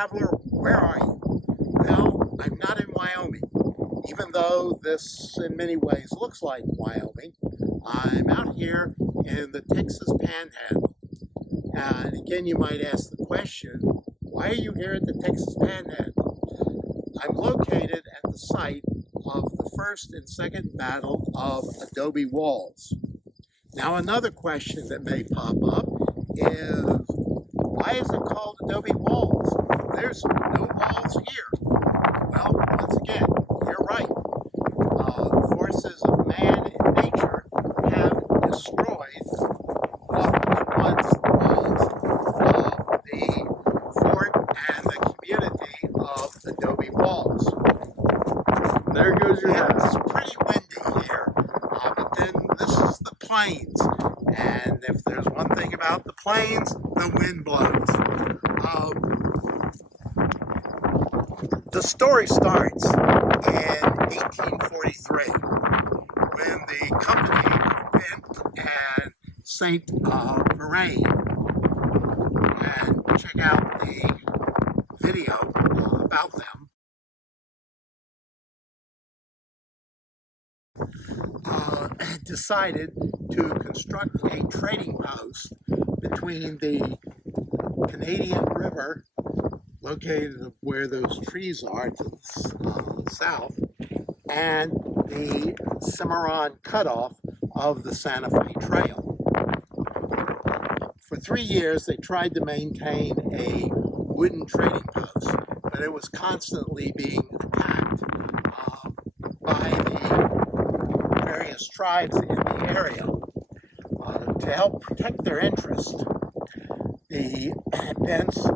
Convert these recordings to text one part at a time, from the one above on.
traveler, where are you? Well, I'm not in Wyoming, even though this in many ways looks like Wyoming. I'm out here in the Texas Panhandle. And again, you might ask the question, why are you here at the Texas Panhandle? I'm located at the site of the first and second Battle of Adobe Walls. Now, another question that may pop up is, why is it called Adobe Walls? There's no walls here. Well, once again, you're right. The forces of man and nature have destroyed what was once the walls of the fort and the community of Adobe Walls. There goes your hat. It's pretty windy here, but then this is the plains. And if there's one thing about the plains, the wind blows. The story starts in 1843 when the company of Bent and St. Vrain, and check out the video about them, decided to construct a trading post between the Canadian River, located where those trees are to the south, and the Cimarron cutoff of the Santa Fe Trail. For 3 years, they tried to maintain a wooden trading post, but it was constantly being attacked by the various tribes in the area. To help protect their interest, the Bents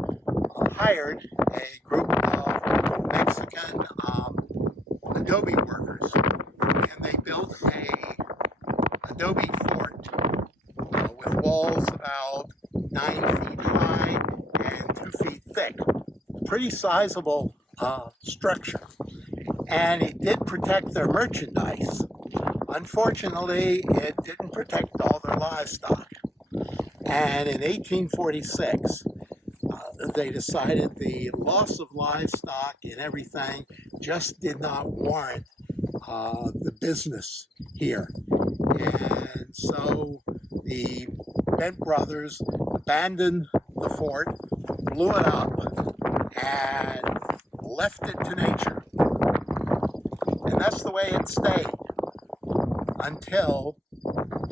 hired a group of Mexican adobe workers, and they built a adobe fort with walls about 9 feet high and 2 feet thick. Pretty sizable structure, and it did protect their merchandise. Unfortunately, it didn't protect all their livestock. And in 1846, they decided the loss of livestock and everything just did not warrant the business here. And so the Bent brothers abandoned the fort, blew it up, and left it to nature. And that's the way it stayed until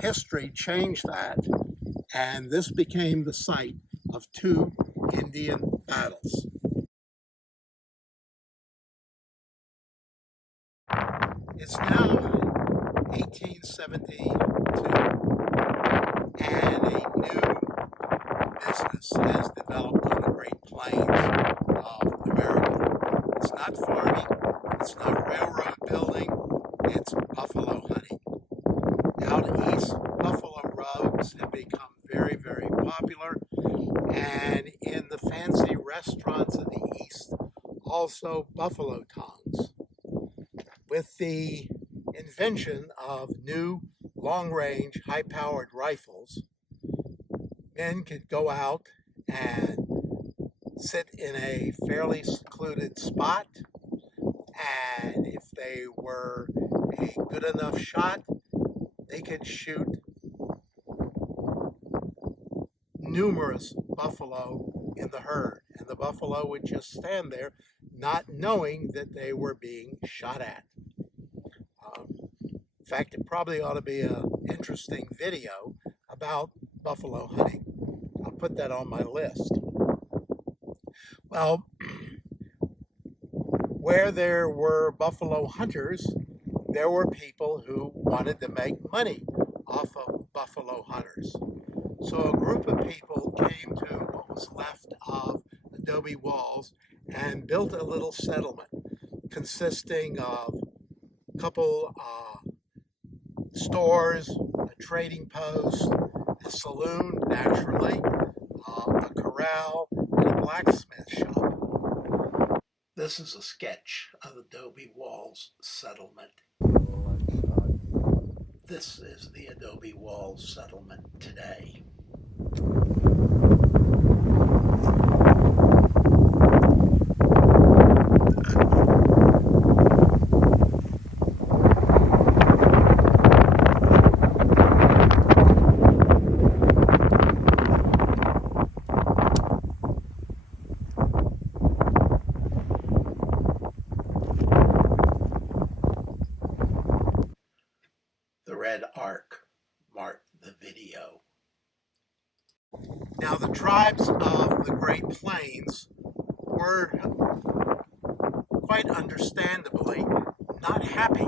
history changed that, and this became the site of 2 Indian battles. It's now 1872, and a new business has developed on the Great Plains of America. It's not farming, it's not railroad building, it's buffalo hunting. Out east, buffalo robes have become very, very popular, and in the fancy restaurants of the east, also buffalo tongues. With the invention of new long-range, high-powered rifles, men could go out and sit in a fairly secluded spot, and if they were a good enough shot, they could shoot numerous buffalo in the herd, and the buffalo would just stand there not knowing that they were being shot at. In fact, it probably ought to be an interesting video about buffalo hunting. I'll put that on my list. Well, where there were buffalo hunters, there were people who wanted to make money off of buffalo hunters. So a group of people came to what was left of Adobe Walls and built a little settlement consisting of a couple stores, a trading post, a saloon, naturally, a corral, and a blacksmith shop. This is a sketch of Adobe Walls settlement. This is the Adobe Walls settlement today. dark marked the video. Now, the tribes of the Great Plains were, quite understandably, not happy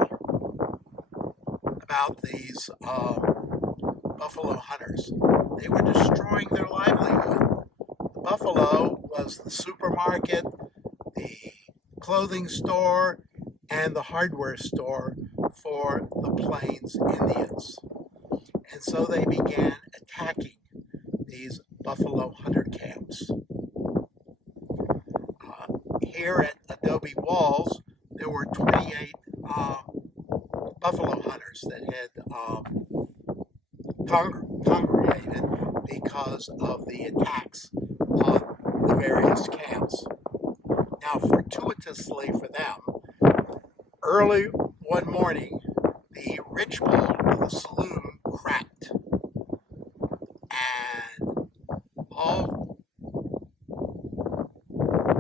about these buffalo hunters. They were destroying their livelihood. The buffalo was the supermarket, the clothing store, and the hardware store for the Plains Indians. And so they began attacking these buffalo hunter camps. Here at Adobe Walls, there were 28 buffalo hunters that had congregated because of the attacks on the various camps. Now, fortuitously for them, early one morning, the ridgepole of the saloon cracked, and all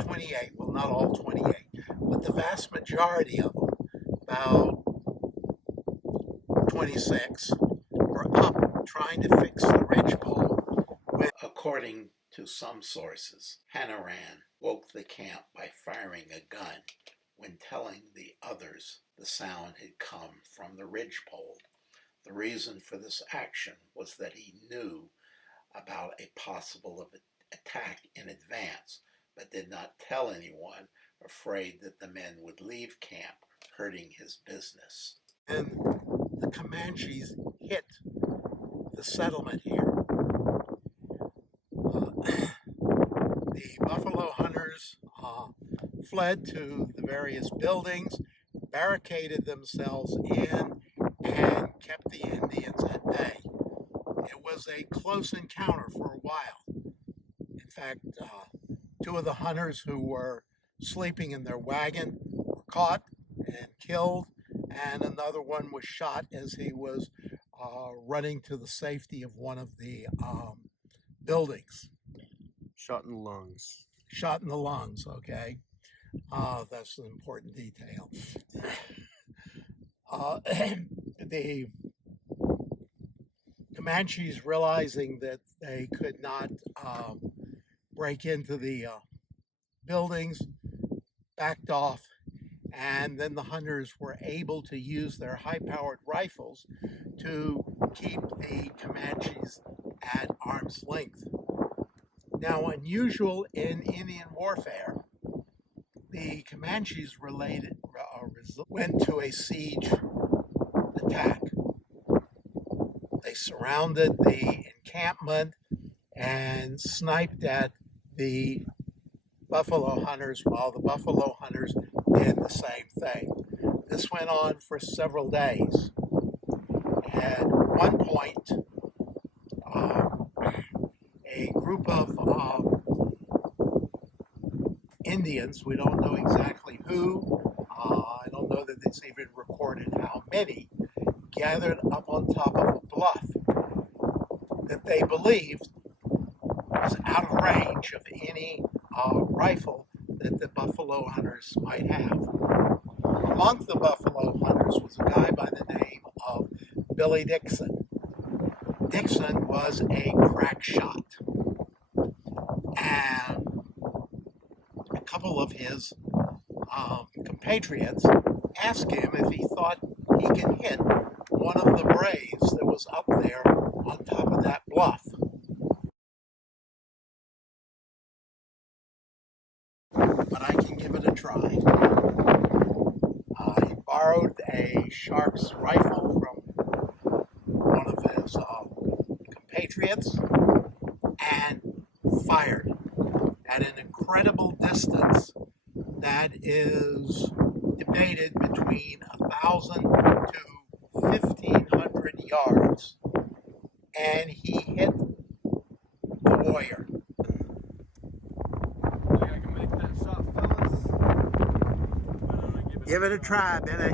28, well, not all 28, but the vast majority of them, about 26, were up trying to fix the ridgepole when, according to some sources, Hanaran woke the camp by firing a gun when telling the others the sound had come from the ridgepole. The reason for this action was that he knew about a possible attack in advance, but did not tell anyone, afraid that the men would leave camp, hurting his business. And the Comanches hit the settlement here. The buffalo hunters fled to the various buildings, barricaded themselves in, and kept the Indians at bay. It was a close encounter for a while. In fact, two of the hunters who were sleeping in their wagon were caught and killed, and another one was shot as he was running to the safety of one of the buildings. Shot in the lungs. Shot in the lungs, okay. That's an important detail. The Comanches, realizing that they could not break into the buildings, backed off, and then the hunters were able to use their high-powered rifles to keep the Comanches at arm's length. Now, unusual in Indian warfare, the Comanches went to a siege attack. They surrounded the encampment and sniped at the buffalo hunters while the buffalo hunters did the same thing. This went on for several days. At one point, a group of Indians, we don't know exactly who, I don't know that it's even recorded how many, gathered up on top of a bluff that they believed was out of range of any rifle that the buffalo hunters might have. Among the buffalo hunters was a guy by the name of Billy Dixon. Dixon was a crack shot, and a couple of his compatriots asked him if he thought he could hit one of the braves that was up there on top of that bluff. But I can give it a try. He borrowed a Sharp's rifle from one of his compatriots and fired at an incredible distance that is debated between 1,000 to 1,500 yards, and he hit the warrior. Think I can make that shot, fellas? Give it a try, Billy.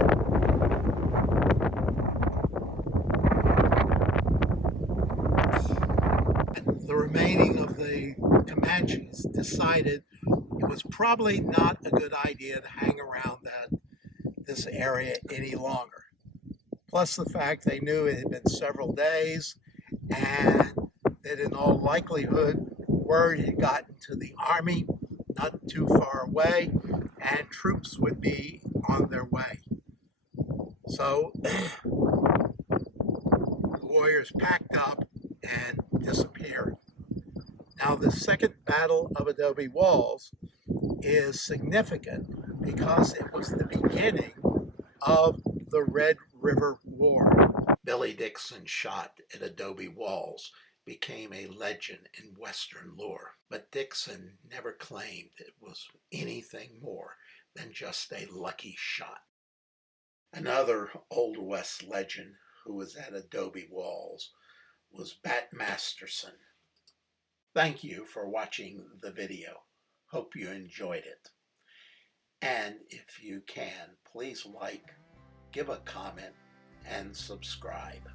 The remaining of the Comanches decided it was probably not a good idea to hang around this area any longer. plus the fact they knew it had been several days and that in all likelihood word had gotten to the army not too far away and troops would be on their way. So the warriors packed up and disappeared. Now, the Second Battle of Adobe Walls is significant because it was the beginning of the Red River War. Billy Dixon's shot at Adobe Walls became a legend in Western lore, but Dixon never claimed it was anything more than just a lucky shot. Another Old West legend who was at Adobe Walls was Bat Masterson. Thank you for watching the video. Hope you enjoyed it. And if you can, please like, give a comment, and subscribe.